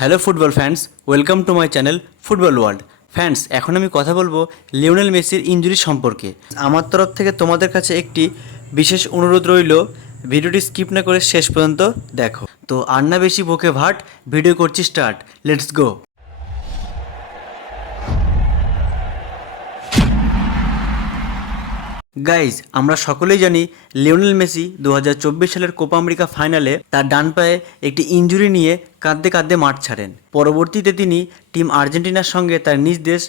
Hello football fans, welcome to my channel football world. Fans, এখন আমি কথা বলব লিওনেল মেসির ইঞ্জুরি সম্পর্কে। আমার তরফ থেকে তোমাদের কাছে একটি বিশেষ অনুরোধ রইল, ভিডিওটি স্কিপ না করে শেষ পর্যন্ত দেখো। তো আর না বেশি বুকে ভাট, ভিডিও করছি স্টার্ট, লেটস গো। গাইজ আমরা সকলেই জানি লিওনেল মেসি দু হাজার চব্বিশ সালের কোপা আমেরিকা ফাইনালে তার ডান পায়ে একটি ইঞ্জুরি নিয়ে কাঁদতে কাঁদতে মাঠ ছাড়েন। পরবর্তীতে তিনি টিম আর্জেন্টিনার সঙ্গে তার নিজ দেশ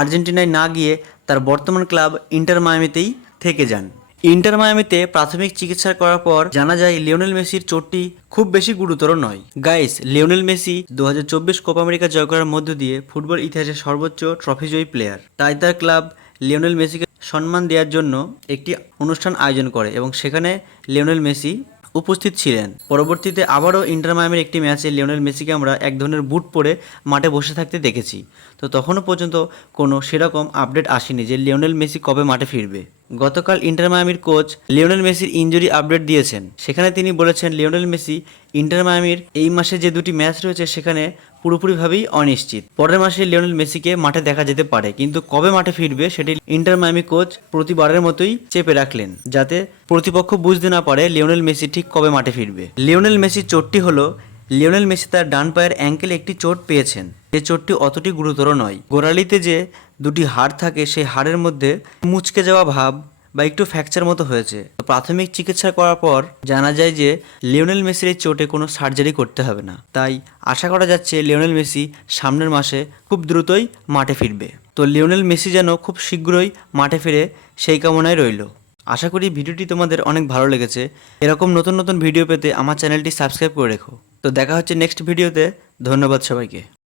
আর্জেন্টিনায় না গিয়ে তার বর্তমান ক্লাব ইন্টার মায়ামিতেই থেকে যান। ইন্টার মায়ামিতে প্রাথমিক চিকিৎসা করার পর জানা যায় লিওনেল মেসির চোটটি খুব বেশি গুরুতর নয়। গাইস লিওনেল মেসি দু কোপা আমেরিকা জয় করার মধ্য দিয়ে ফুটবল ইতিহাসের সর্বোচ্চ ট্রফিজয়ী প্লেয়ার তাই তার ক্লাব লিওনেল মেসিকে সম্মান দেওয়ার জন্য একটি অনুষ্ঠান আয়োজন করে এবং সেখানে লিওনেল মেসি উপস্থিত ছিলেন। পরবর্তীতে আবারও ইন্টার মায়ামির একটি ম্যাচে লিওনেল মেসিকে আমরা এক ধরনের বুট পরে মাঠে বসে থাকতে দেখেছি। তো তখনও পর্যন্ত কোনো সেরকম আপডেট আসেনি যে লিওনেল মেসি কবে মাঠে ফিরবে। গতকাল ইন্টার মায়ামির কোচ লিওনেল মেসির ইনজুরি আপডেট দিয়েছেন। সেখানে তিনি বলেছেন, লিওনেল মেসি ইন্টার মায়ামির এই মাসে যে দুটি ম্যাচ রয়েছে সেখানে পুরোপুরিভাবেই অনিশ্চিত। পরের মাসে লিওনেল মেসিকে মাঠে দেখা যেতে পারে, কিন্তু কবে মাঠে ফিরবে সেটি ইন্টার মায়ামি কোচ প্রতিবারের মতোই চেপে রাখলেন, যাতে প্রতিপক্ষ বুঝতে না পারে লিওনেল মেসি ঠিক কবে মাঠে ফিরবে। লিওনেল মেসির চোটটি হলো, লিওনেল মেসি তার ডান পায়ের অ্যাঙ্কেলে একটি চোট পেয়েছেন। যে চোটটি অতটি গুরুতর নয়। গোড়ালিতে যে দুটি হাড় থাকে, সেই হাড়ের মধ্যে মুচকে যাওয়া ভাব বা একটু ফ্র্যাকচার মতো হয়েছে। তো প্রাথমিক চিকিৎসা করার পর জানা যায় যে লিওনেল মেসির এই চোটে কোনো সার্জারি করতে হবে না। তাই আশা করা যাচ্ছে লিওনেল মেসি সামনের মাসে খুব দ্রুতই মাঠে ফিরবে। তো লিওনেল মেসি যেন খুব শীঘ্রই মাঠে ফিরে সেই কামনায় রইল। আশা করি ভিডিওটি তোমাদের অনেক ভালো লেগেছে। এরকম নতুন নতুন ভিডিও পেতে আমার চ্যানেলটি সাবস্ক্রাইব করে রেখো। তো দেখা হচ্ছে নেক্সট ভিডিওতে। ধন্যবাদ সবাইকে।